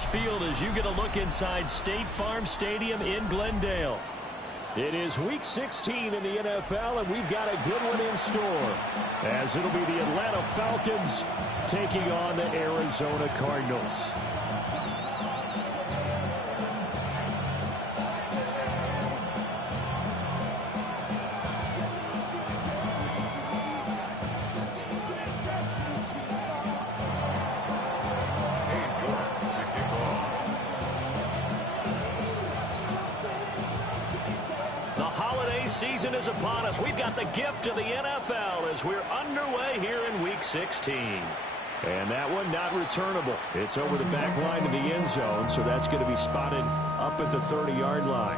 Hess Field as you get a look inside State Farm Stadium in Glendale. It is Week 16 in the NFL, and we've got a good one in store, as it'll be the Atlanta Falcons taking on the Arizona Cardinals. Season is upon us. We've got the gift of the NFL as we're underway here in Week 16. And that one not returnable. It's over the back line of the end zone, so that's going to be spotted up at the 30-yard line.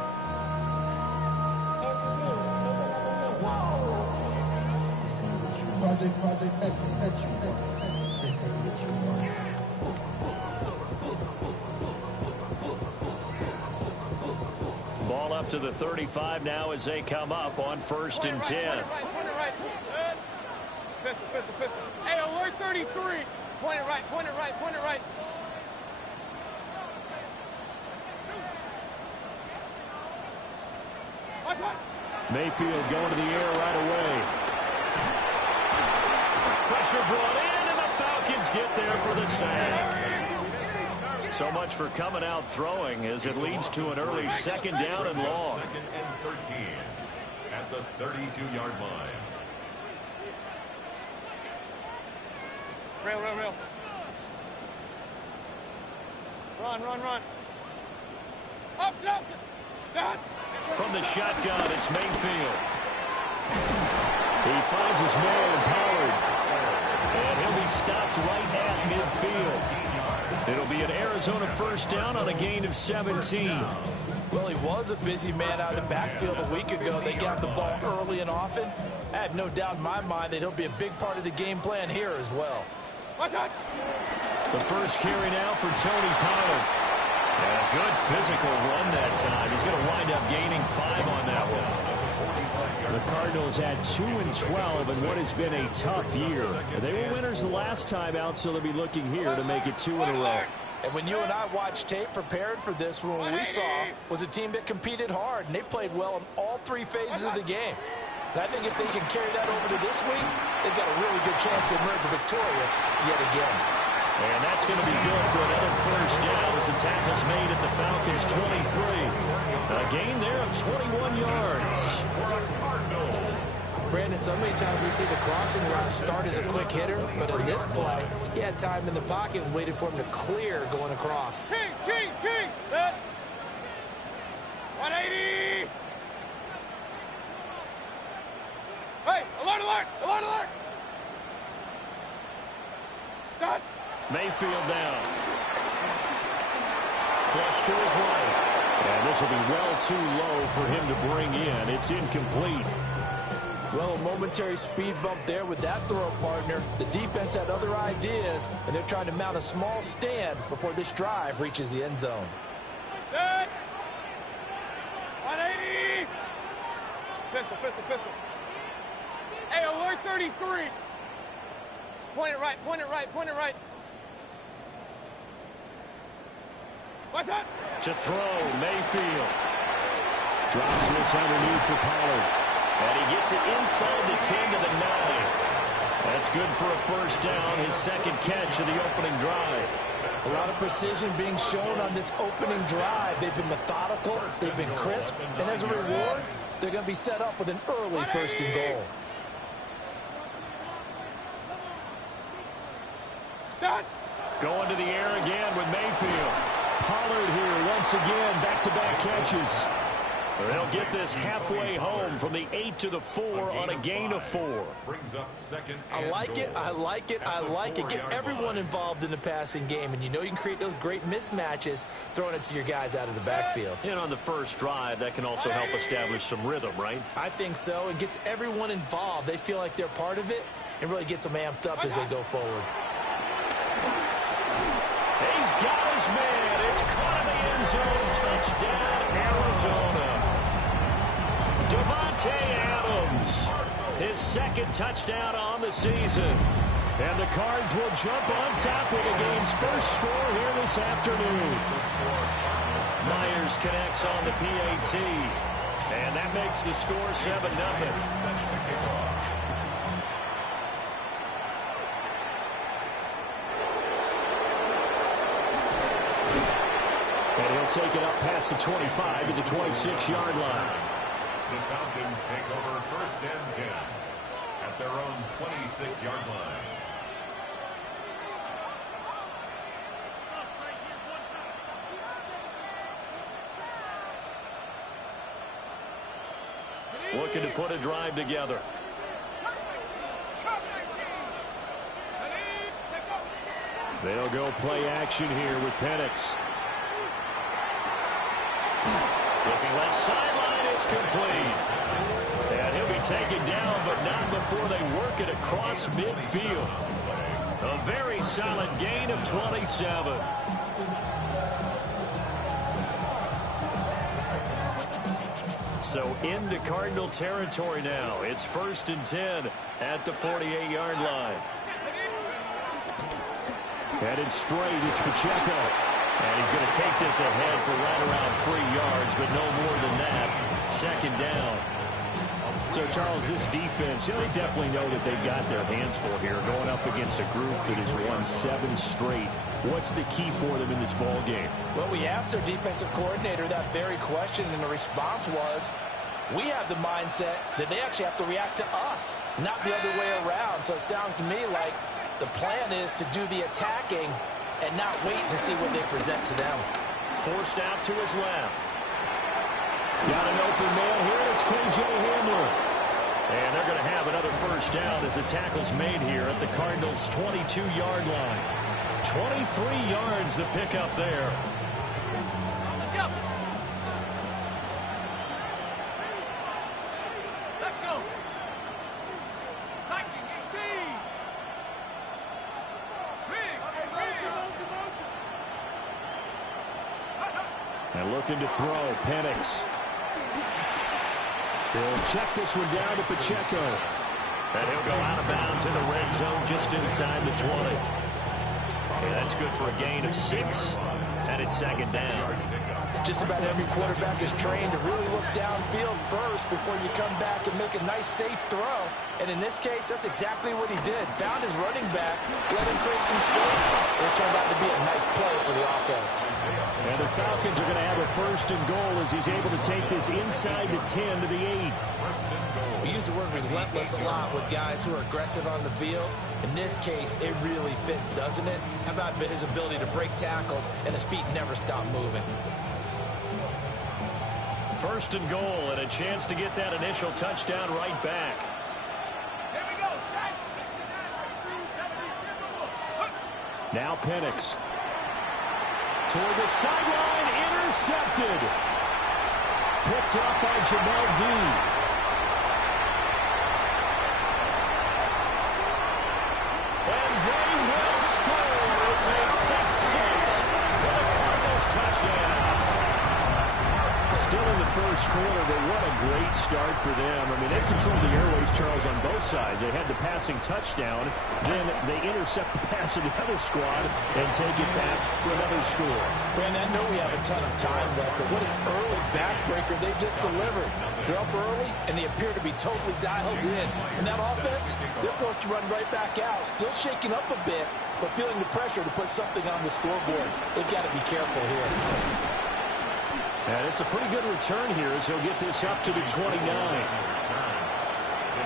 Ball up to the 35 now as they come up on 1st and 10. Point it right. Pistol. Hey, alert 33. Point it right. Mayfield going to the air right away. Pressure brought in, and the Falcons get there for the sack. So much for coming out throwing as it leads to an early 2nd down and long. 2nd and 13 at the 32-yard line. Rail. Run. Up. Stop. From the shotgun, it's Mayfield. He finds his man, Pollard. And he'll be stopped right at midfield. It'll be an Arizona 1st down on a gain of 17. Well, he was a busy man out of the backfield a week ago. They got the ball early and often. I have no doubt in my mind that he'll be a big part of the game plan here as well. The first carry now for Tony Pollard. And a good physical run that time. He's going to wind up gaining 5 on that one. The Cardinals had 2-12 in what has been a tough year. They were winners the last time out, so they'll be looking here to make it 2 in a row. And when you and I watched tape prepared for this one, what we saw was a team that competed hard, and they played well in all 3 phases of the game. And I think if they can carry that over to this week, they've got a really good chance to emerge victorious yet again. And that's going to be good for another 1st down as the tackle's made at the Falcons' 23. A gain there of 21 yards. Brandon, so many times we see the crossing route start as a quick hitter, but in this play, he had time in the pocket and waited for him to clear going across. King. 180. Hey, alert. Stop. Mayfield down. Flush to his right. And this will be well too low for him to bring in. It's incomplete. Well, a momentary speed bump there with that throw partner. The defense had other ideas, and they're trying to mount a small stand before this drive reaches the end zone. 180. Pistol. Hey, alert 33. Point it right. What's that? To throw, Mayfield. Drops this underneath for Pollard. And he gets it inside the 10 to the 9. That's good for a 1st down, his 2nd catch of the opening drive. A lot of precision being shown on this opening drive. They've been methodical, they've been crisp, and as a reward, they're going to be set up with an early 1st and goal. Stop. Going to the air again with Mayfield. Pollard here once again, back-to-back catches. They'll get this halfway home from the 8 to the 4 on a gain of 4. Brings up 2nd. I like it. Get everyone involved in the passing game, and you know you can create those great mismatches throwing it to your guys out of the backfield. And on the first drive, that can also help establish some rhythm, right? I think so. It gets everyone involved. They feel like they're part of it and really gets them amped up as they go forward. He's got his man. It's caught in the end zone. Touchdown, Arizona. Davante Adams, his 2nd touchdown on the season. And the Cards will jump on top with the game's first score here this afternoon. Myers connects on the PAT. And that makes the score 7-0. And he'll take it up past the 25 to the 26-yard line. The Falcons take over 1st and 10 at their own 26-yard line. Looking to put a drive together. They'll go play action here with Penix. Looking left sideline, it's complete. And he'll be taken down, but not before they work it across midfield. A very solid gain of 27. So into Cardinal territory now. It's 1st and 10 at the 48-yard line. Headed straight, it's Pacheco. And he's going to take this ahead for right around 3 yards, but no more than that. 2nd down. So, Charles, this defense, they definitely know that they've got their hands full here, going up against a group that has won 7 straight. What's the key for them in this ball game? Well, we asked their defensive coordinator that very question, and the response was, we have the mindset that they actually have to react to us, not the other way around. So it sounds to me like the plan is to do the attacking and not wait to see what they present to them. Forced out to his left. Got an open man here. It's KJ Hamler. And they're going to have another 1st down as the tackle's made here at the Cardinals' 22-yard line. 23 yards the pickup there. Let's go. And looking to throw, Penix. He'll check this one down to Pacheco. And he'll go out of bounds in the red zone just inside the 20. And that's good for a gain of 6. And it's 2nd down. Just about every quarterback is trained to really look downfield first before you come back and make a nice, safe throw. And in this case, that's exactly what he did. Found his running back, let him create some space, and it turned out to be a nice play for the offense. And the Falcons are going to have a 1st and goal as he's able to take this inside the 10 to the 8. We use the word relentless a lot with guys who are aggressive on the field. In this case, it really fits, doesn't it? How about his ability to break tackles and his feet never stop moving? 1st and goal and a chance to get that initial touchdown right back. Here we go. Now Penix. Toward the sideline, intercepted. Picked up by Jamel Dean. And they will score. It's a pick 6 for the Cardinals touchdown. Still in the 1st quarter, but what a great start for them. I mean, they controlled the airways, Charles, on both sides. They had the passing touchdown. Then they intercept the pass of the other squad and take it back for another score. Brandon, I know we have a ton of time left, but what an early backbreaker they just delivered. They're up early, and they appear to be totally dialed in. And that offense, they're forced to run right back out, still shaking up a bit, but feeling the pressure to put something on the scoreboard. They've got to be careful here. And it's a pretty good return here as he'll get this up to the 29. The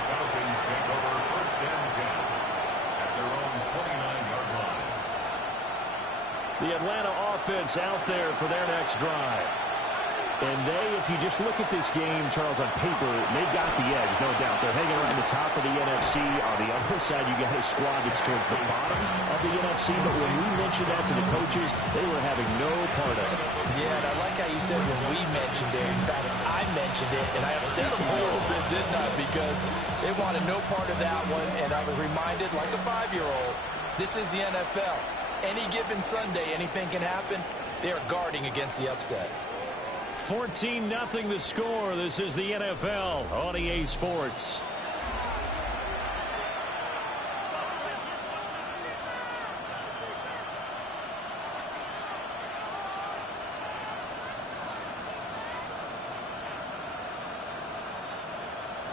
Falcons take over 1st and 10 at their own 29-yard line. The Atlanta offense out there for their next drive. And they, if you just look at this game, Charles, on paper, they've got the edge, no doubt. They're hanging around the top of the NFC. On the other side, you got a squad that's towards the bottom of the NFC. But when we mentioned that to the coaches, they were having no part of it. Yeah, and I like how you said when we mentioned it. In fact, I mentioned it, and I upset them a little bit, didn't I? Because they wanted no part of that one, and I was reminded, like a 5-year-old, this is the NFL. Any given Sunday, anything can happen. They are guarding against the upset. 14-0 the score. This is the NFL on EA Sports.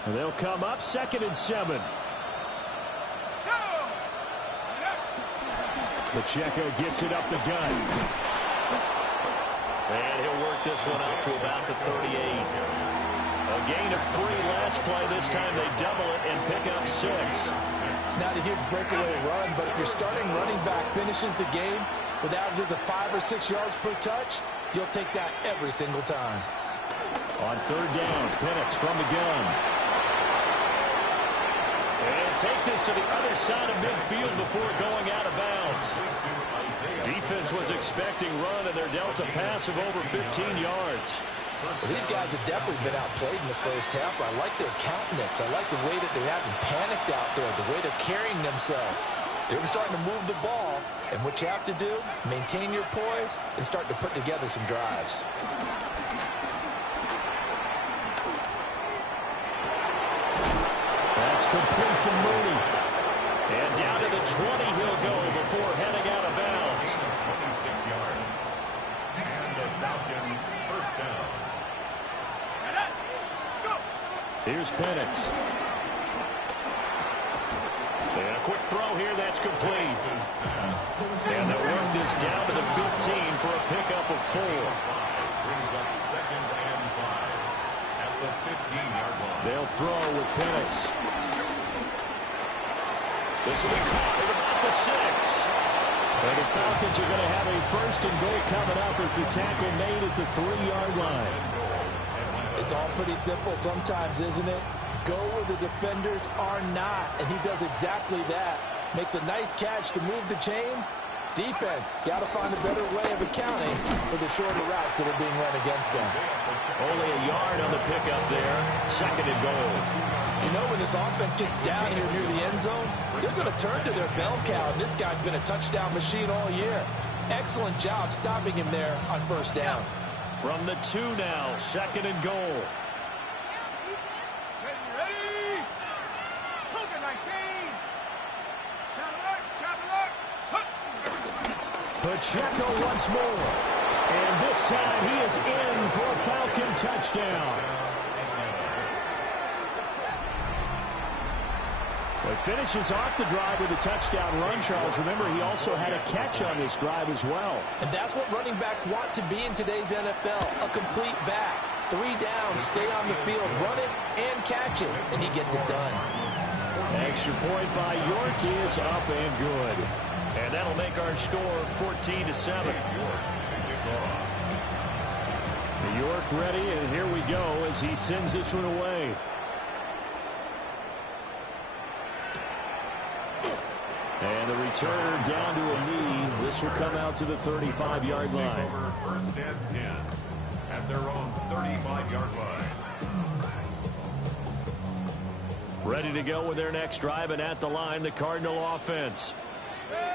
And they'll come up 2nd and 7. Pacheco gets it up the gut. And he'll work this one out to about the 38. A gain of 3 last play. This time they double it and pick up 6. It's not a huge breakaway run, but if your starting running back finishes the game with averages of 5 or 6 yards per touch, you'll take that every single time. On 3rd down, Penix from the gun. And take this to the other side of midfield before going out of bounds. Defense was expecting run, and they're dealt a pass of over 15 yards. Well, these guys have definitely been outplayed in the first half. I like their countenance. I like the way that they haven't panicked out there, the way they're carrying themselves. They're starting to move the ball, and what you have to do, maintain your poise and start to put together some drives. That's complete to Mooney. And down to the 20 he'll go before heading out of bounds. 26 yards. And the Falcons first down. Here's Penix. And a quick throw here, that's complete. And they'll work this down to the 15 for a pickup of 4. Brings up 2nd and 5 at the 15-yard line. They'll throw with Penix. This will be caught at about the 6. And the Falcons are going to have a 1st and goal coming up as the tackle made at the 3-yard line. It's all pretty simple sometimes, isn't it? Go where the defenders are not, and he does exactly that. Makes a nice catch to move the chains. Defense, got to find a better way of accounting for the shorter routes that are being run against them. Only a yard on the pickup there. 2nd and goal. You know, when this offense gets down here near the end zone, they're going to turn to their bell cow, and this guy's been a touchdown machine all year. Excellent job stopping him there on 1st down. From the 2 now, 2nd and goal. Ready? Coca 19. Pacheco once more. And this time he is in for a Falcon touchdown. Well, he finishes off the drive with a touchdown run, Charles. Remember, he also had a catch on this drive as well. And that's what running backs want to be in today's NFL, a complete back. 3 downs, stay on the field, run it, and catch it, and he gets it done. Extra point by York is up and good. And that'll make our score 14-7. York ready, and here we go as he sends this one away. And the returner down to a knee. This will come out to the 35-yard line. Over 1st and 10 at their own 35-yard line. Ready to go with their next drive, and at the line, the Cardinal offense.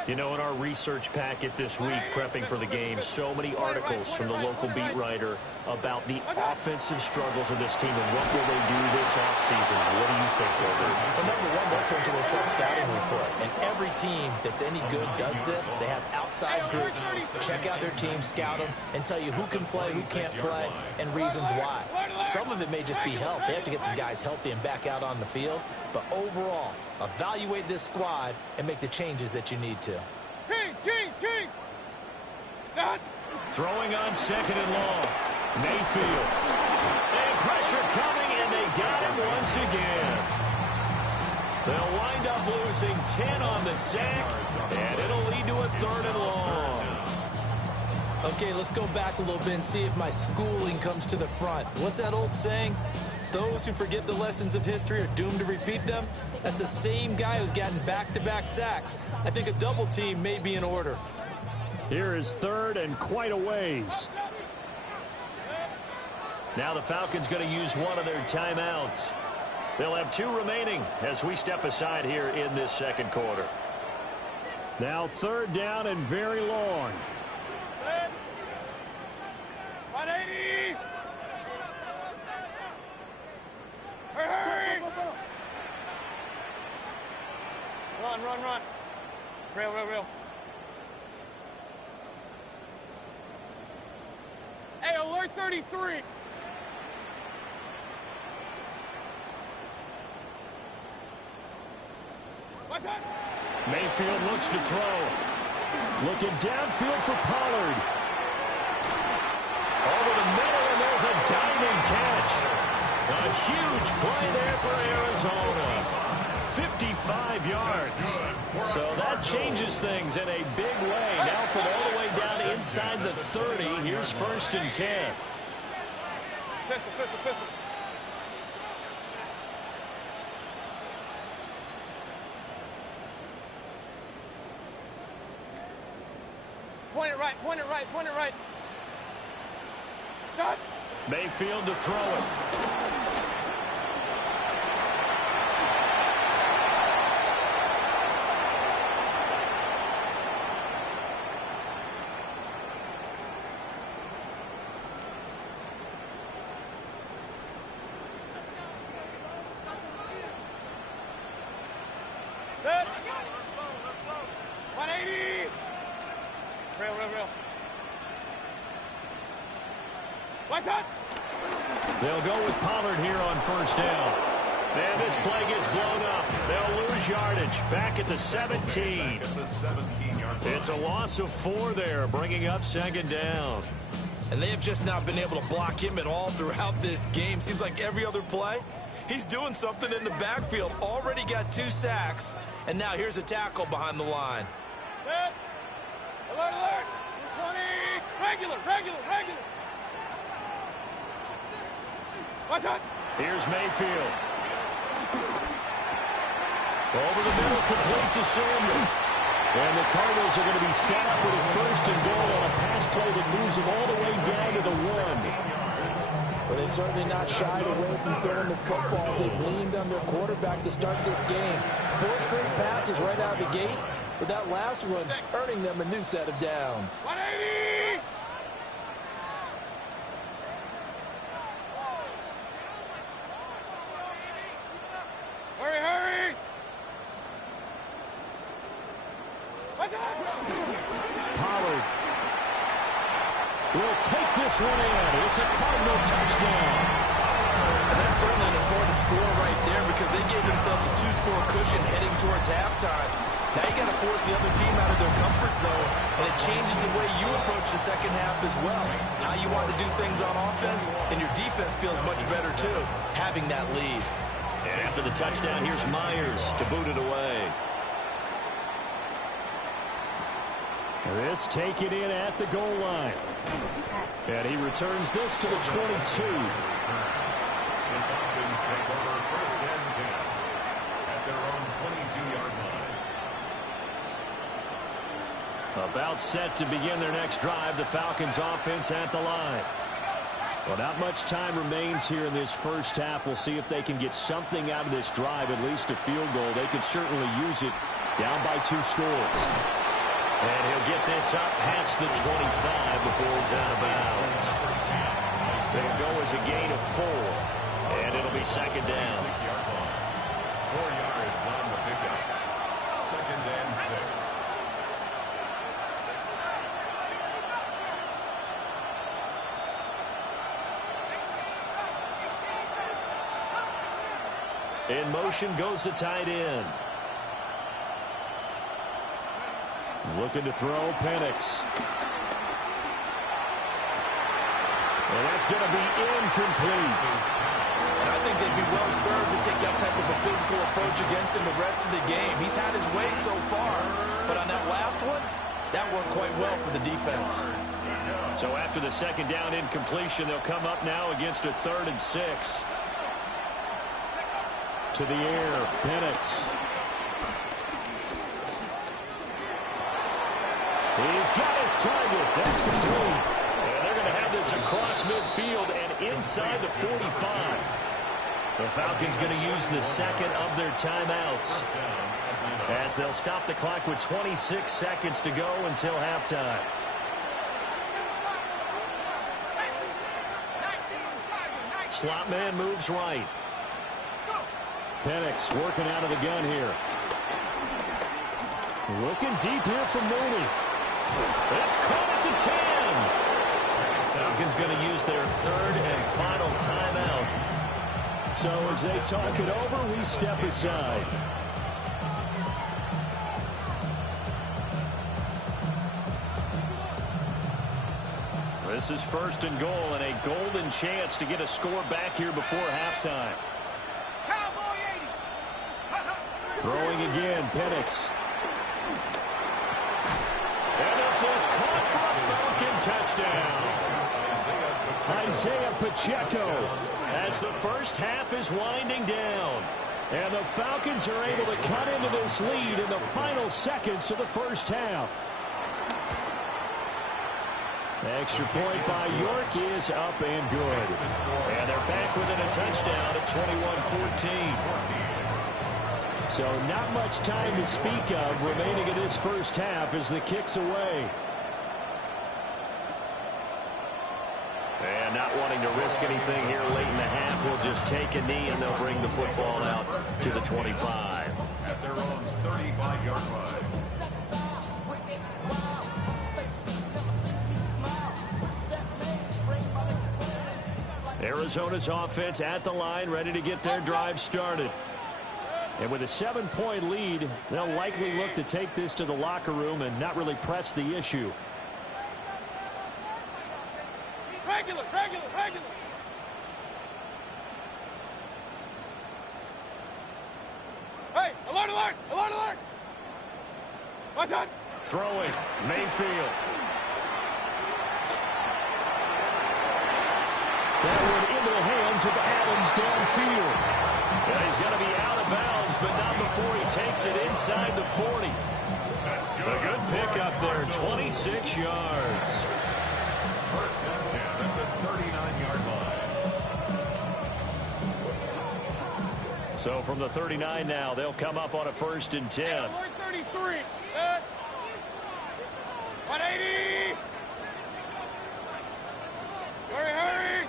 You know, in our research packet this week, prepping for the game, so many articles from the local beat writer about the offensive struggles of this team and what will they do this offseason. What do you think, Gilbert? Well, number one, they'll turn to their self-scouting report. And every team that's any good does this. They have outside groups, check out their team, scout them, and tell you who can play, who can't play, and reasons why. Some of it may just be health. They have to get some guys healthy and back out on the field. But overall, evaluate this squad and make the changes that you need to. Kings! Stop! Throwing on 2nd and long. Mayfield. And pressure coming, and they got him once again. They'll wind up losing 10 on the sack, and it'll lead to a 3rd and long. Okay, let's go back a little bit and see if my schooling comes to the front. What's that old saying? Those who forget the lessons of history are doomed to repeat them. That's the same guy who's gotten back-to-back sacks. I think a double team may be in order. Here is 3rd and quite a ways. Now the Falcons going to use one of their timeouts. They'll have 2 remaining as we step aside here in this 2nd quarter. Now 3rd down and very long. 180. Hurry! Run. Real. Hey, alert 33. Mayfield looks to throw. Looking downfield for Pollard. Over the middle, and there's a diving catch. A huge play there for Arizona. 55 yards. So that changes things in a big way. Now from all the way down inside the 30, here's 1st and 10. Pistol. Point it right. Stop. Mayfield to throw it. Good. 180. Real. What's up? They'll go with Pollard here on 1st down. And this play gets blown up. They'll lose yardage. Back at the 17. It's a loss of 4 there, bringing up 2nd down. And they have just not been able to block him at all throughout this game. Seems like every other play, he's doing something in the backfield. Already got 2 sacks. And now here's a tackle behind the line. Good. Alert. 20. Regular. What's up? Here's Mayfield. Over the middle, complete to Samuel. And the Cardinals are going to be set up with a 1st and goal on a pass play that moves them all the way down to the 1. But they've certainly not shied away from throwing the football. They've leaned on their quarterback to start this game. 4 straight passes right out of the gate, with that last one earning them a new set of downs. 180. Hurry. What's up? Pollard will take this one in. It's a Cardinal touchdown. And that's certainly an important score right there because they gave themselves a 2-score cushion heading towards halftime. Now you got to force the other team out of their comfort zone, and it changes the way you approach the second half as well. How you want to do things on offense, and your defense feels much better too, having that lead. And after the touchdown, here's Myers to boot it away. This taken in at the goal line. And he returns this to the 22. The Falcons take over 1st and 10 at their own 22-yard line. About set to begin their next drive, the Falcons offense at the line. Well, not much time remains here in this first half. We'll see if they can get something out of this drive, at least a field goal. They can certainly use it down by 2 scores. And he'll get this up past the 25 before he's out of bounds. They'll go as a gain of 4. And it'll be 2nd down. 6-yard line. 4 yards on the pickup. 2nd and 6. In motion goes the tight end. Looking to throw, Penix. And that's going to be incomplete. And I think they'd be well served to take that type of a physical approach against him the rest of the game. He's had his way so far, but on that last one, that worked quite well for the defense. So after the 2nd down incompletion, they'll come up now against a 3rd and 6. To the air, Penix. He's got his target. That's complete. And they're going to have this across midfield and inside the 45. The Falcons going to use the 2nd of their timeouts as they'll stop the clock with 26 seconds to go until halftime. Slot man moves right. Penix working out of the gun here. Looking deep here for Mooney. It's caught at the 10. Falcons going to use their 3rd and final timeout. So as they talk it over, we step aside. This is first and goal and a golden chance to get a score back here before halftime. Throwing again, Penix. And this is caught for a Falcon touchdown. Isaiah Pacheco as the first half is winding down. And the Falcons are able to cut into this lead in the final seconds of the first half. Extra point by York is up and good. And they're back within a touchdown at 21-14. So not much time to speak of remaining in this first half as the kick's away. And not wanting to risk anything here late in the half, he'll just take a knee and they'll bring the football out to the 25. At their own 35-yard line. Arizona's offense at the line, ready to get their drive started. And with a 7-point lead, they'll likely look to take this to the locker room and not really press the issue. Regular. Hey, alert! Watch out! Throwing, Mayfield. Forward into the hands of Adams downfield. Yeah, he's going to be out of bounds, but not before he takes it inside the 40. That's good. A good pickup there, 26 yards. First and 10 at the 39-yard line. So from the 39 now, they'll come up on a first and 10. 133. 180. Hurry.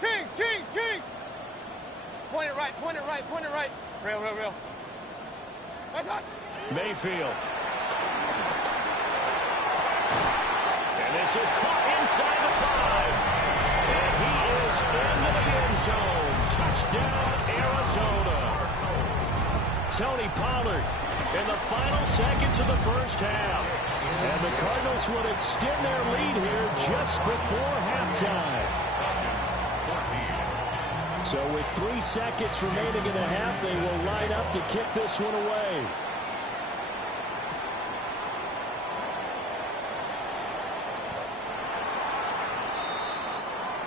Kings. Point it right. Real. That's hot. Mayfield. And this is caught inside the 5. And he is into the end zone. Touchdown, Arizona. Tony Pollard in the final seconds of the first half. And the Cardinals would extend their lead here just before halftime. So with 3 seconds remaining in the half, they will line up to kick this one away.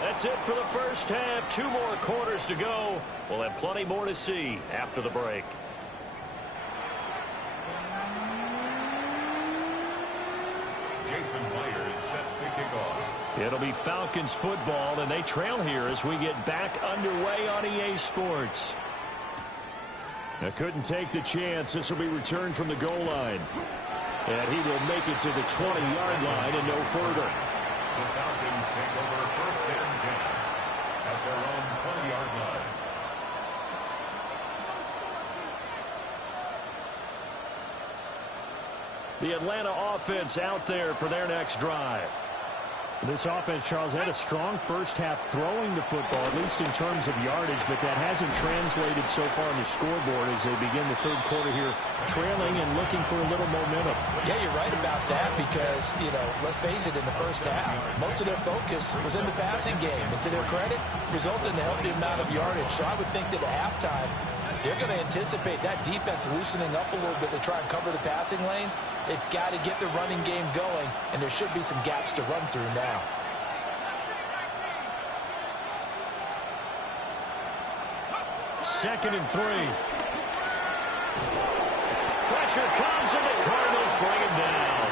That's it for the first half. 2 more quarters to go. We'll have plenty more to see after the break. Jason Myers set to kick off. It'll be Falcons football, and they trail here as we get back underway on EA Sports. Now couldn't take the chance. This will be returned from the goal line. And he will make it to the 20-yard line and no further. The Falcons take over first and 10 at their own 20-yard line. The Atlanta offense out there for their next drive. This offense, Charles, had a strong first half throwing the football, at least in terms of yardage, but that hasn't translated so far on the scoreboard as they begin the third quarter here, trailing and looking for a little momentum. Yeah, you're right about that because, let's face it, in the first half, most of their focus was in the passing game. And to their credit, resulted in a healthy amount of yardage. So I would think that at halftime, they're going to anticipate that defense loosening up a little bit to try and cover the passing lanes. They've got to get the running game going, and there should be some gaps to run through now. Second and 3. Pressure comes, and the Cardinals bring him down.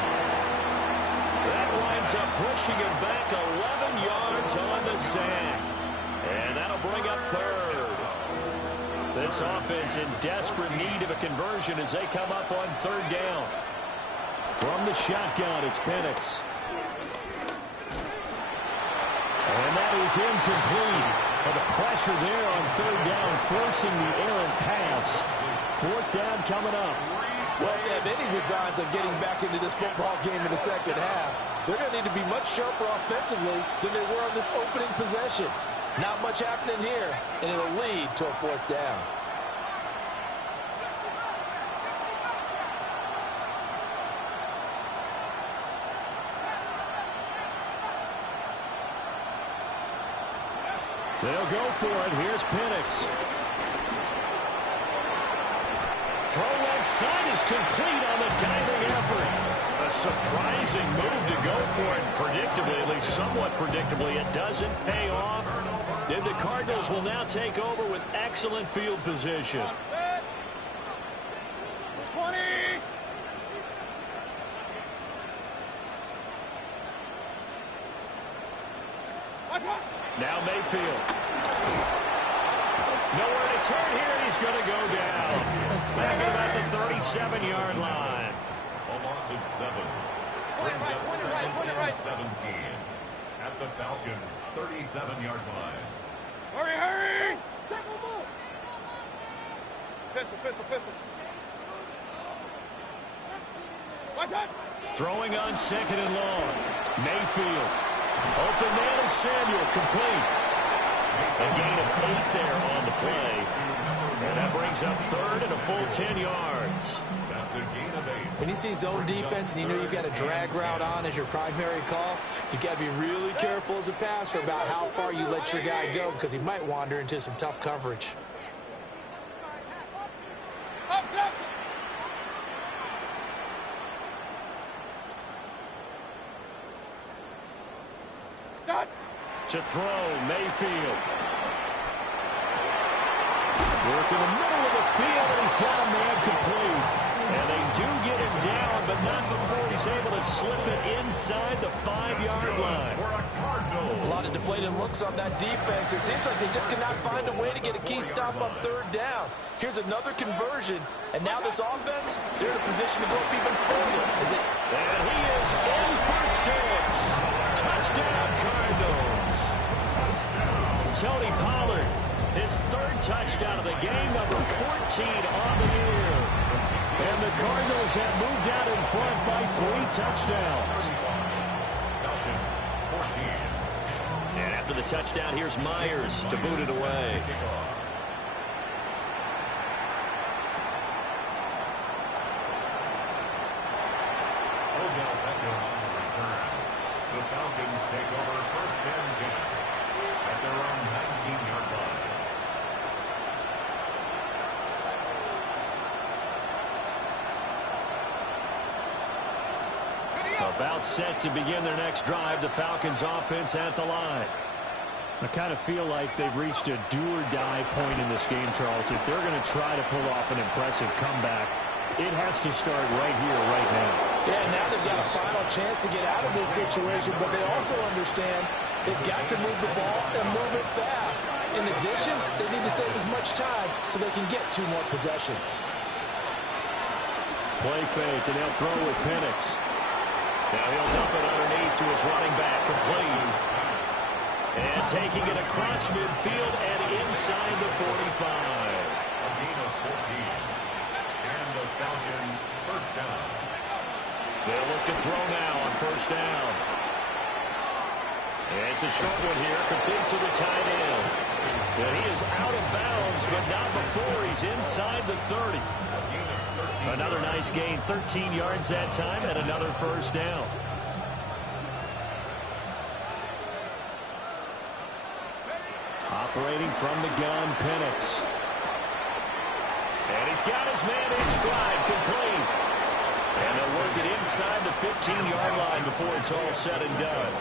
That winds up pushing him back 11 yards on the sack. And that'll bring up third. This offense in desperate need of a conversion as they come up on third down. From the shotgun, it's Penix. And that is incomplete. And the pressure there on third down, forcing the errant pass. Fourth down coming up. Well, if they have any designs of getting back into this football game in the second half, they're going to need to be much sharper offensively than they were on this opening possession. Not much happening here, and it'll lead to a fourth down. They'll go for it. Here's Penix. Throw left side is complete on the diving effort. A surprising move to go for it. Predictably, at least somewhat predictably, it doesn't pay off. And the Cardinals will now take over with excellent field position. 20. Now Mayfield. Nowhere to turn here, and he's going to go down. Back at about the 37-yard line. A loss of 7. Brings up second and 17. At the Falcons' 37-yard line. Hurry, hurry! Pistol, pistol, pistol. What's that? Throwing on second and long. Mayfield. Open man is Samuel, complete. A gain of 8 there on the play. And that brings up third and a full 10 yards. That's a gain of 8. When you see zone defense and you know you've got a drag route on as your primary call, you've got to be really careful as a passer about how far you let your guy go because he might wander into some tough coverage. To throw, Mayfield. Work in the middle of the field, and he's got a man complete. And they do get him down, but not before he's able to slip it inside the 5-yard line. A lot of deflated looks on that defense. It seems like they just cannot find a way to get a key stop on third down. Here's another conversion, and now this offense, they're in a position to go up even further. And he is in for 6. Touchdown, Cardinals. Tony Pollard, his third touchdown of the game, number 14 on the year. And the Cardinals have moved out in front by 3 touchdowns. Falcons 14. And after the touchdown, here's Myers to boot it away. The Falcons take over first and 10 at their own 19-yard line. About set to begin their next drive, the Falcons offense at the line. I kind of feel like they've reached a do-or-die point in this game, Charles. If they're going to try to pull off an impressive comeback, it has to start right here, right now. Yeah, now they've got a final chance to get out of this situation, but they also understand they've got to move the ball and move it fast. In addition, they need to save as much time so they can get 2 more possessions. Play fake, and they'll throw with Penix. Now he'll dump it underneath to his running back, complete. And taking it across midfield and inside the 45. A gain of 14. And the Falcon first down. They'll look to throw now on first down. And it's a short one here, complete to the tight end. And he is out of bounds, but not before he's inside the 30. Another nice gain, 13 yards that time, and another first down. Operating from the gun, Penix. And he's got his man in stride, complete. And they'll work it inside the 15-yard line before it's all said and done.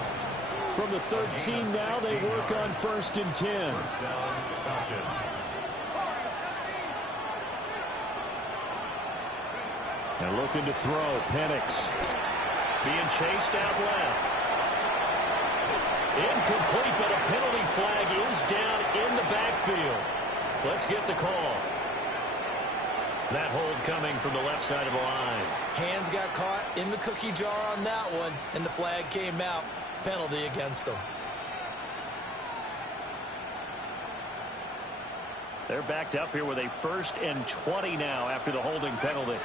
From the 13 now, they work on first and 10. First down, Falcons. And looking to throw, Penix. Being chased out left. Incomplete, but a penalty flag is down in the backfield. Let's get the call. That hold coming from the left side of the line. Hands got caught in the cookie jar on that one, and the flag came out. Penalty against them. They're backed up here with a 1st and 20 now after the holding penalty.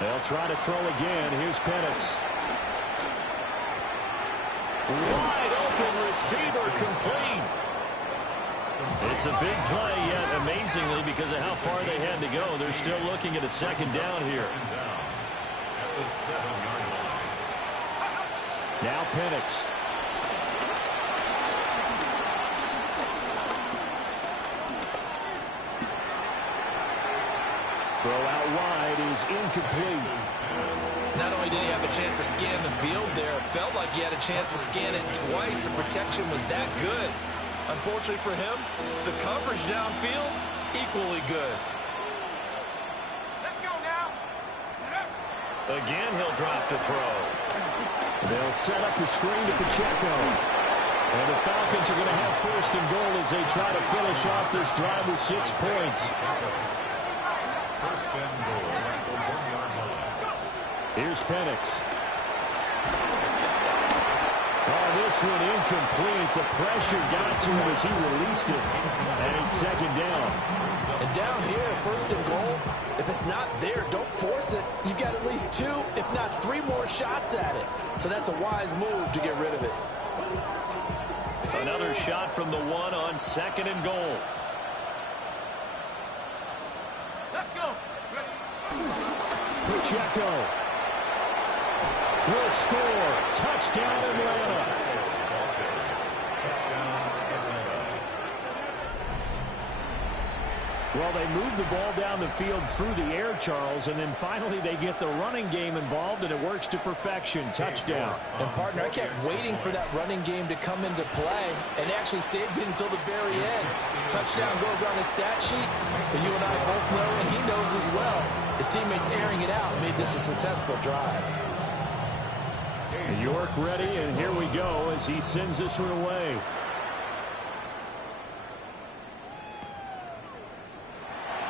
They'll try to throw again. Here's Penix. Wide open receiver, complete. It's a big play, yet amazingly, because of how far they had to go, they're still looking at a second down here. At the 7-yard line. Now Penix. Throw out wide is incomplete. Not only did he have a chance to scan the field there, it felt like he had a chance to scan it twice. The protection was that good. Unfortunately for him, the coverage downfield, equally good. Let's go now. Again, he'll drop to throw. They'll set up the screen to Pacheco. And the Falcons are going to have first and goal as they try to finish off this drive with 6 points. First and goal at the 1-yard line. Here's Penix. Oh, this one incomplete. The pressure got to him as he released it. And it's second down. And down here, first and goal, if it's not there, don't force it. You've got at least 2, if not 3 more shots at it. So that's a wise move to get rid of it. Another shot from the 1 on second and goal. Let's go. Pacheco will score. Touchdown, Atlanta. Well, they move the ball down the field through the air, Charles, and then finally they get the running game involved, and it works to perfection. Touchdown. And, partner, I kept waiting for that running game to come into play and actually saved it until the very end. Touchdown goes on his stat sheet, but you and I both know, and he knows as well, his teammates airing it out made this a successful drive. York ready, and here we go as he sends this one away.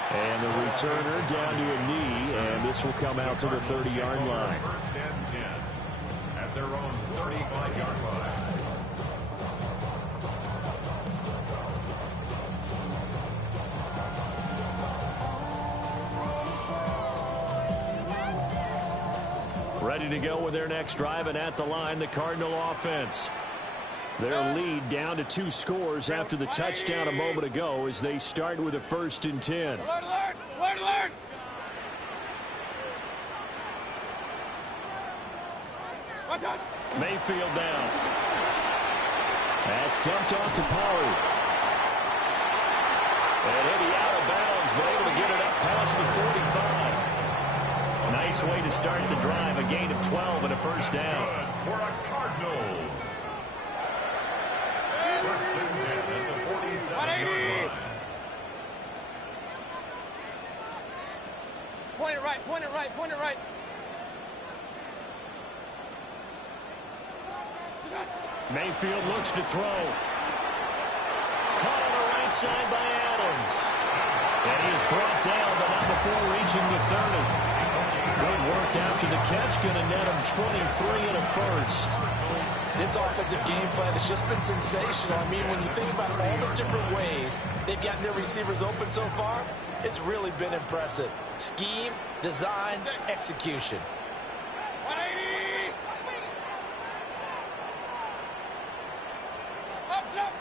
And the returner down to a knee, and this will come out to the 30-yard line. First and 10 at their own 35-yard line. Ready to go with their next drive, and at the line, the Cardinal offense. Their lead down to 2 scores after the touchdown a moment ago as they start with a 1st and 10. Alert, alert, alert, alert. What's up? Mayfield down. That's dumped off to Pollard. And he'll be out of bounds, but able to get it up past the 45. Nice way to start the drive, a gain of 12 and a first down. For a Cardinals. First and 10 at the 47-yard line. Point it right, point it right, point it right. Mayfield looks to throw. Caught on the right side by Adams. And he is brought down, but not before reaching the 30. Good work after the catch, going to net him 23 and a first. This offensive game plan has just been sensational. I mean, when you think about all the different ways they've gotten their receivers open so far, it's really been impressive. Scheme, design, execution. 180. Up, up.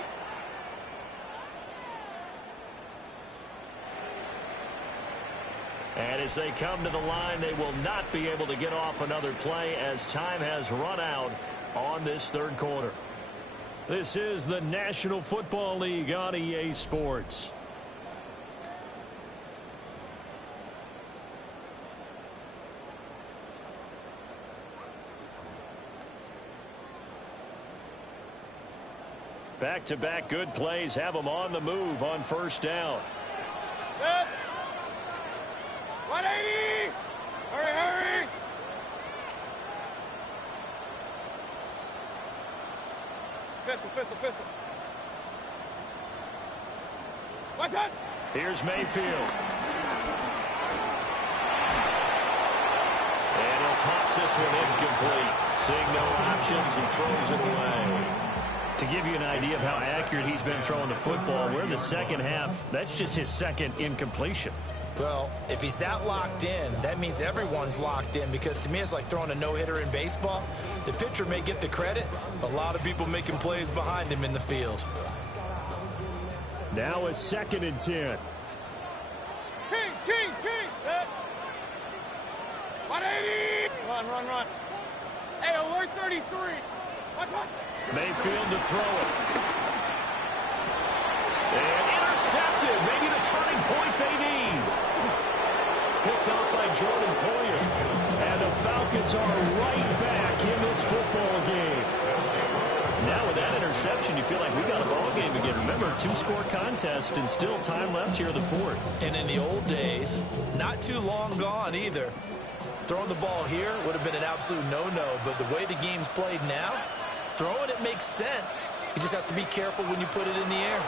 And as they come to the line, they will not be able to get off another play as time has run out on this third quarter. This is the National Football League on EA Sports. Back-to-back good plays have them on the move on first down. Good. 180. Hurry, hurry. Pistol, pistol, pistol. What's that? Here's Mayfield. And he'll toss this one incomplete. Seeing no options, he throws it away. To give you an idea of how accurate he's been throwing the football, we're in the second half. That's just his second incompletion. Well, if he's that locked in, that means everyone's locked in, because to me it's like throwing a no-hitter in baseball. The pitcher may get the credit, a lot of people making plays behind him in the field. Now a 2nd and 10. Kings, Kings, Kings. Good. 180. Run, run, run. Hey, alert 33. What's what? Mayfield to throw it. And intercepted. Maybe the turning point they need. picked off by Jordan Poyer. And the Falcons are right back in this football game. Now with that interception, you feel like we got a ball game again. Remember, 2-score contest and still time left here in the fourth. And in the old days, not too long gone either, throwing the ball here would have been an absolute no-no. But the way the game's played now, throwing it makes sense. You just have to be careful when you put it in the air.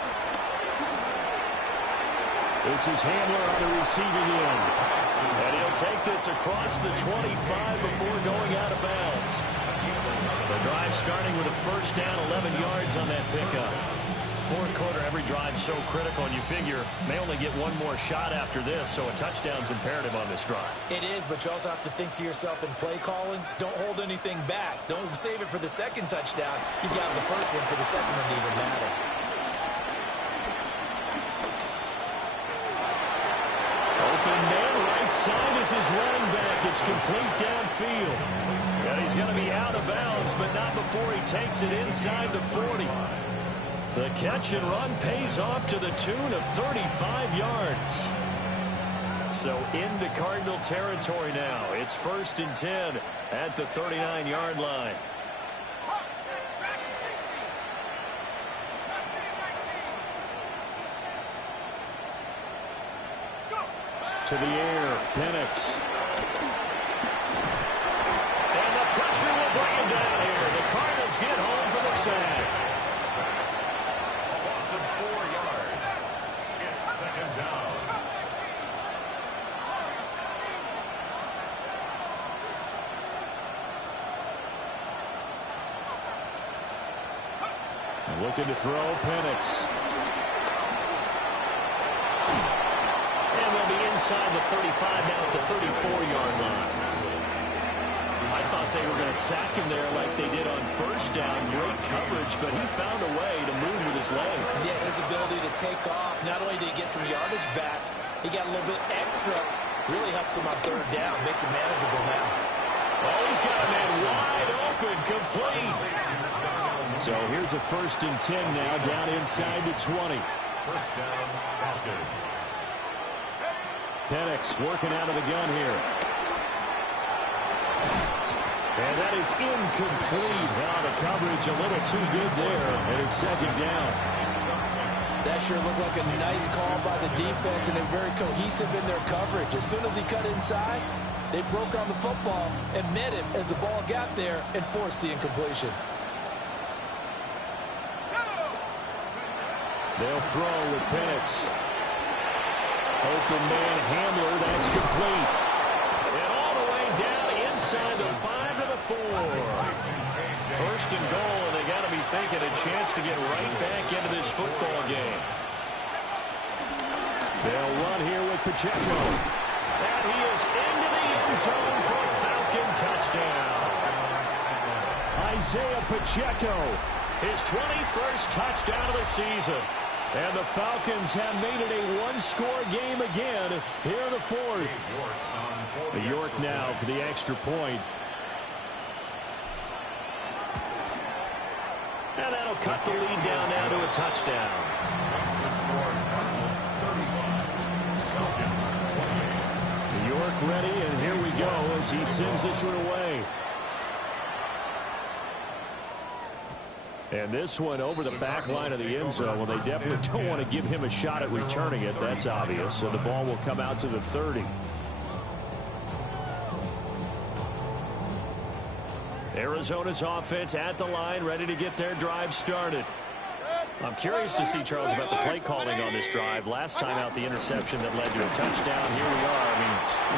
This is Hamler on the receiving end. And he'll take this across the 25 before going out of bounds. The drive starting with a first down, 11 yards on that pickup. Fourth quarter, every drive so critical, and you figure may only get one more shot after this, so a touchdown's imperative on this drive. It is, but you also have to think to yourself in play calling, don't hold anything back. Don't save it for the second touchdown. You got the first one for the second one to even matter. Open man right side is his running back. It's complete downfield. And he's going to be out of bounds, but not before he takes it inside the 40. The catch and run pays off to the tune of 35 yards. So into Cardinal territory now. It's 1st and 10 at the 39-yard line. To the air, Penix. And the pressure will bring him down here. The Cardinals get home for the sack. A loss of 4 yards. It's 2nd down. Looking to throw, Penix. And they'll be inside the 35 now at the 34-yard line. I thought they were going to sack him there like they did on first down. Great coverage, but he found a way to move with his legs. Yeah, his ability to take off. Not only did he get some yardage back, he got a little bit extra. Really helps him on 3rd down. Makes it manageable now. Oh, he's got a man wide open, complete. So here's a 1st and 10 now, down inside the 20. First down, Falcons. Penix working out of the gun here. And that is incomplete. Now the coverage a little too good there, and it's 2nd down. That sure looked like a nice call by the defense, and they're very cohesive in their coverage. As soon as he cut inside, they broke on the football and met him as the ball got there and forced the incompletion. They'll throw with Penix. Open man Hamler, that's complete. And all the way down inside the 5 to the 4. 1st and goal, and they got to be thinking a chance to get right back into this football game. They'll run here with Pacheco. And he is into the end zone for a Falcon touchdown. Isaiah Pacheco. His 21st touchdown of the season. And the Falcons have made it a one-score game again here in the 4th. York now for the extra point. And that'll cut the lead down now to a touchdown. York ready, and here we go as he sends this one away. And this one over the back line of the end zone. Well, they definitely don't want to give him a shot at returning it. That's obvious. So the ball will come out to the 30. Arizona's offense at the line, ready to get their drive started. I'm curious to see, Charles, about the play calling on this drive. Last time out, the interception that led to a touchdown. Here we are. I mean,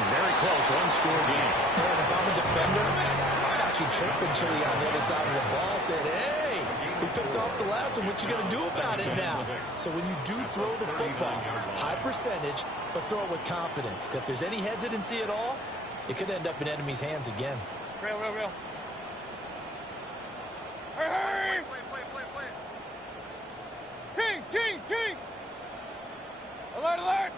very close, one-score game. And if I'm a defender, I'd actually chirp Chili on the other side of the ball, said, hey, we picked off the last one. What you going to do about it now? So when you do throw the football, high percentage, but throw it with confidence. Because if there's any hesitancy at all, it could end up in enemy's hands again. Real. Hurry! Kings! Alert!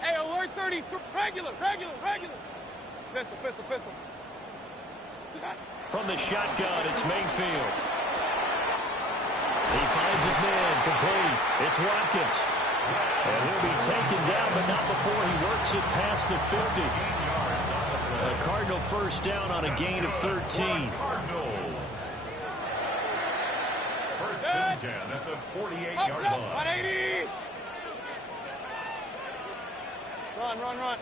Hey, alert 33. Regular. Pistol. From the shotgun, it's Mayfield. He finds his man, complete. It's Watkins. And he'll be taken down, but not before he works it past the 50. A Cardinal first down on a gain of 13. First and 10 at the 48-yard line. 180. Run, run, run.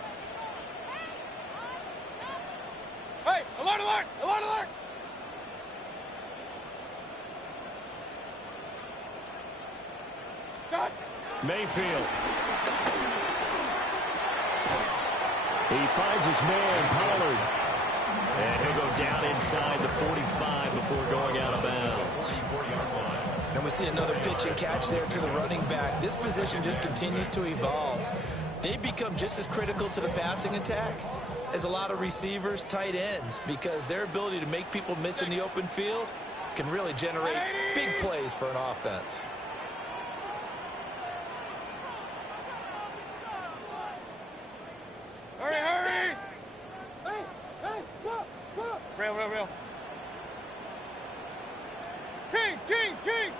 Hey, alert, alert, alert, alert. Stop. Mayfield. He finds his man, Pollard. And he'll go down inside the 45 before going out of bounds. And we see another pitch and catch there to the running back. This position just continues to evolve. They become just as critical to the passing attack as a lot of receivers, tight ends, because their ability to make people miss in the open field can really generate big plays for an offense. Hurry, hurry. Hey, hey, look, look. Real, real, real. Kings, Kings, Kings.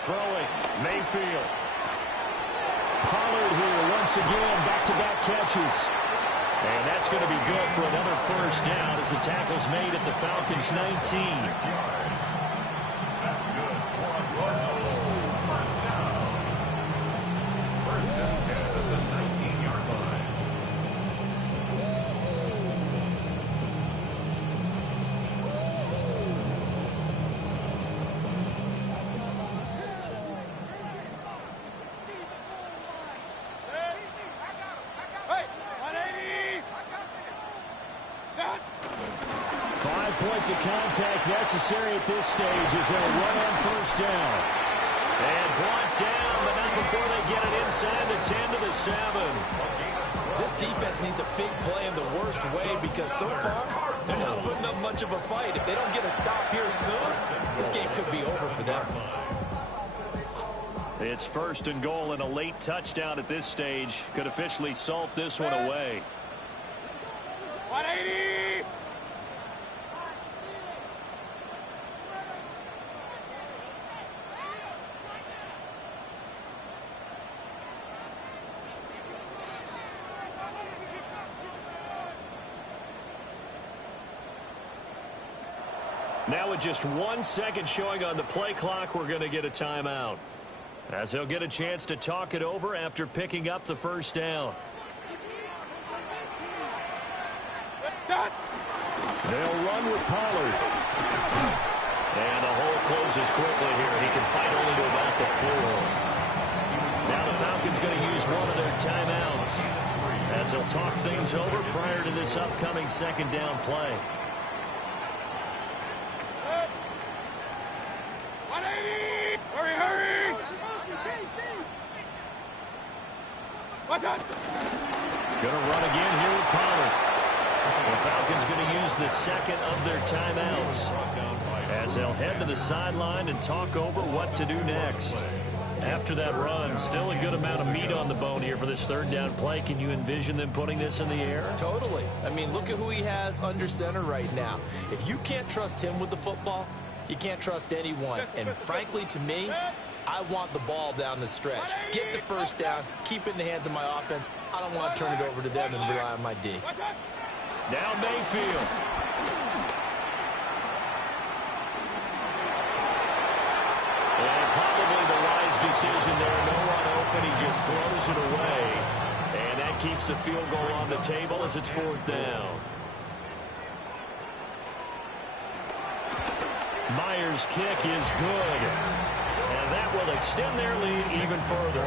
Throwing, Mayfield. Pollard here once again, back-to-back catches. And that's going to be good for another first down as the tackle's made at the Falcons' 19. 6 yards. That's good for a first down. First and 10 at the 19-yard line. Hey, 180. Stop. 5 points of contact necessary at this stage as they'll run on first down. And brought down, but not before they get it inside the 10 to the 7. This defense needs a big play in the worst way because so far they're not putting up much of a fight. If they don't get a stop here soon, this game could be over for them. It's first and goal, and a late touchdown at this stage could officially salt this one away. 180. Now with just 1 second showing on the play clock, we're going to get a timeout, as he'll get a chance to talk it over after picking up the first down. Stop. They'll run with Pollard. And the hole closes quickly here. He can fight only to about the 4. Now the Falcons going to use one of their timeouts as they'll talk things over prior to this upcoming second down play. 180. Hurry, hurry. What's up? Going to run again here with Pollard. The Falcons going to use the second of their timeouts as they'll head to the sideline and talk over what to do next. After that run, still a good amount of meat on the bone here for this third down play. Can you envision them putting this in the air? Totally. I mean, look at who he has under center right now. If you can't trust him with the football, you can't trust anyone. And frankly, to me, I want the ball down the stretch. Get the first down, keep it in the hands of my offense. I don't want to turn it over to them and rely on my D. Now Mayfield. And probably the wise decision there. No one open. He just throws it away. And that keeps the field goal on the table as it's fourth down. Myers' kick is good. And that will extend their lead even further.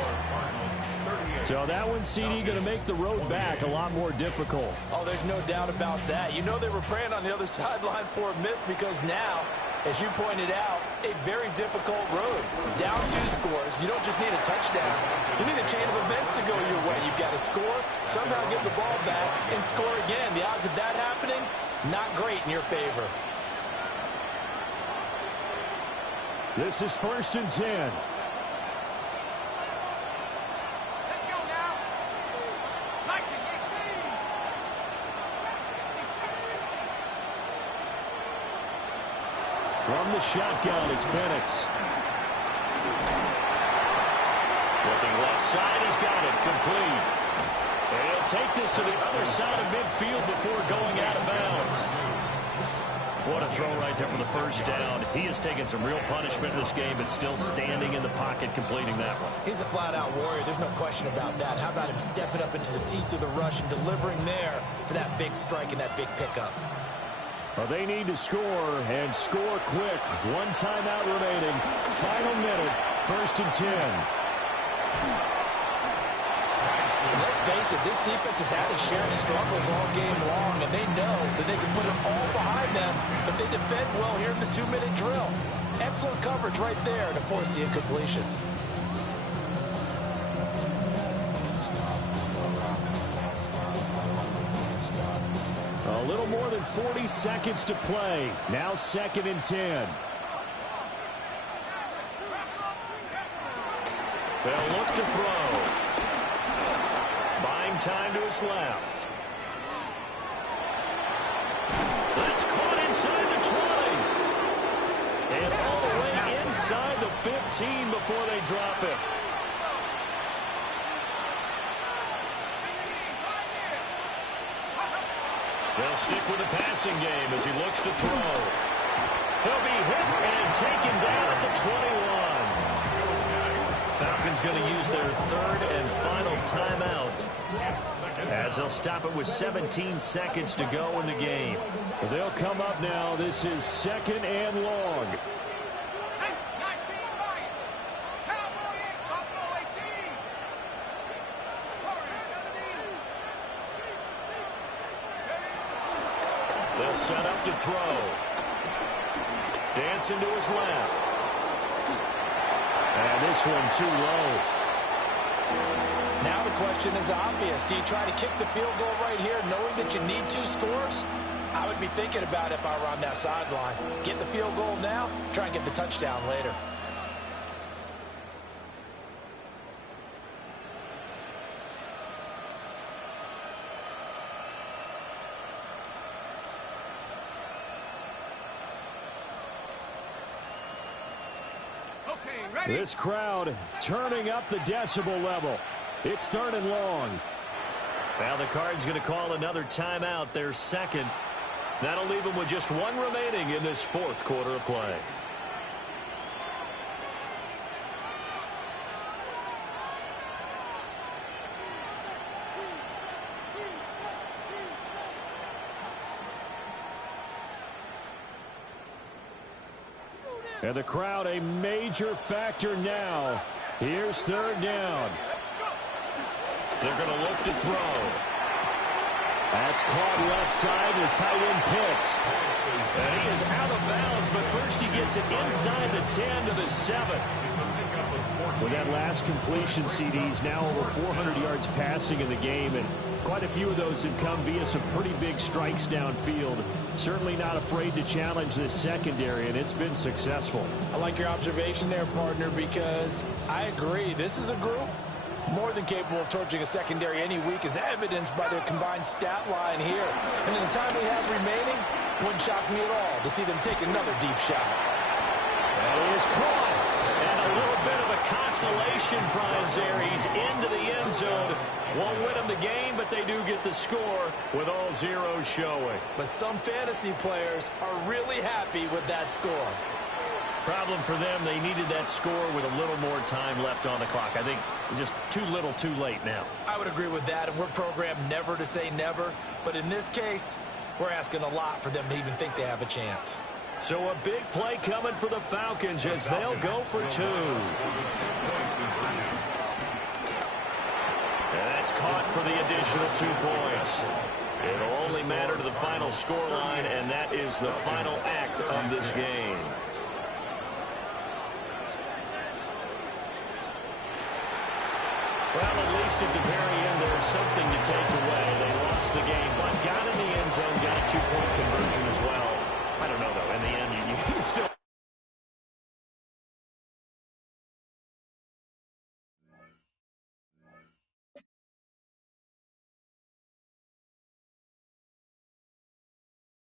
So that one, CD, going to make the road back a lot more difficult. Oh, there's no doubt about that. You know they were praying on the other sideline for a miss because now, as you pointed out, a very difficult road. Down 2 scores. You don't just need a touchdown. You need a chain of events to go your way. You've got to score, somehow get the ball back, and score again. The odds of that happening, not great in your favor. This is first and 10. From the shotgun, it's Penix. Looking Outside, he's got it. Complete. And he'll take this to the other side of midfield before going out of bounds. What a throw right there for the first down. He has taken some real punishment in this game, but still standing in the pocket completing that one. He's a flat-out warrior. There's no question about that. How about him stepping up into the teeth of the rush and delivering there for that big strike and that big pickup? Well, they need to score, and score quick. One timeout remaining. Final minute, 1st and 10. Let's face it, this defense has had its share of struggles all game long, and they know that they can put it all behind them if they defend well here in the 2-minute drill. Excellent coverage right there to force the incompletion. A little more than 40 seconds to play. Now 2nd and 10. They'll look to throw. Buying time to his left. That's caught inside the 20. And all the way inside the 15 before they drop it. They'll stick with the passing game as he looks to throw. He'll be hit and taken down at the 21. Falcons going to use their 3rd and final timeout as they'll stop it with 17 seconds to go in the game. They'll come up now. This is 2nd and long. They'll set up to throw. Dancing to his left. And this one too low. Now the question is obvious. Do you try to kick the field goal right here knowing that you need 2 scores? I would be thinking about it if I were on that sideline. Get the field goal now, try and get the touchdown later. This crowd turning up the decibel level. It's 3rd and long. Now the Cards going to call another timeout, their 2nd. That'll leave them with just 1 remaining in this 4th quarter of play. And the crowd a major factor now. Here's 3rd down. They're going to look to throw. That's caught left side. The tight end Pitts. And he is out of bounds, but first he gets it inside the 10 to the 7. With that last completion, CDs now over 400 yards passing in the game, and quite a few of those have come via some pretty big strikes downfield. Certainly not afraid to challenge this secondary, and it's been successful. I like your observation there, partner, because I agree. This is a group more than capable of torching a secondary any week, as evidenced by their combined stat line here. And in the time we have remaining, wouldn't shock me at all to see them take another deep shot. That is caught. And a little bit of a consolation prize there. He's into the end zone. Won't win them the game, but they do get the score with all zeros showing. But some fantasy players are really happy with that score. Problem for them, they needed that score with a little more time left on the clock. I think just too little too late now. I would agree with that, and we're programmed never to say never. But in this case, we're asking a lot for them to even think they have a chance. So a big play coming for the Falcons as they'll go for 2. And that's caught for the additional 2 points. It'll only matter to the final scoreline, and that is the final act of this game. Well, at least at the very end, there's something to take away. They lost the game, but got in the end zone, got a 2-point conversion as well.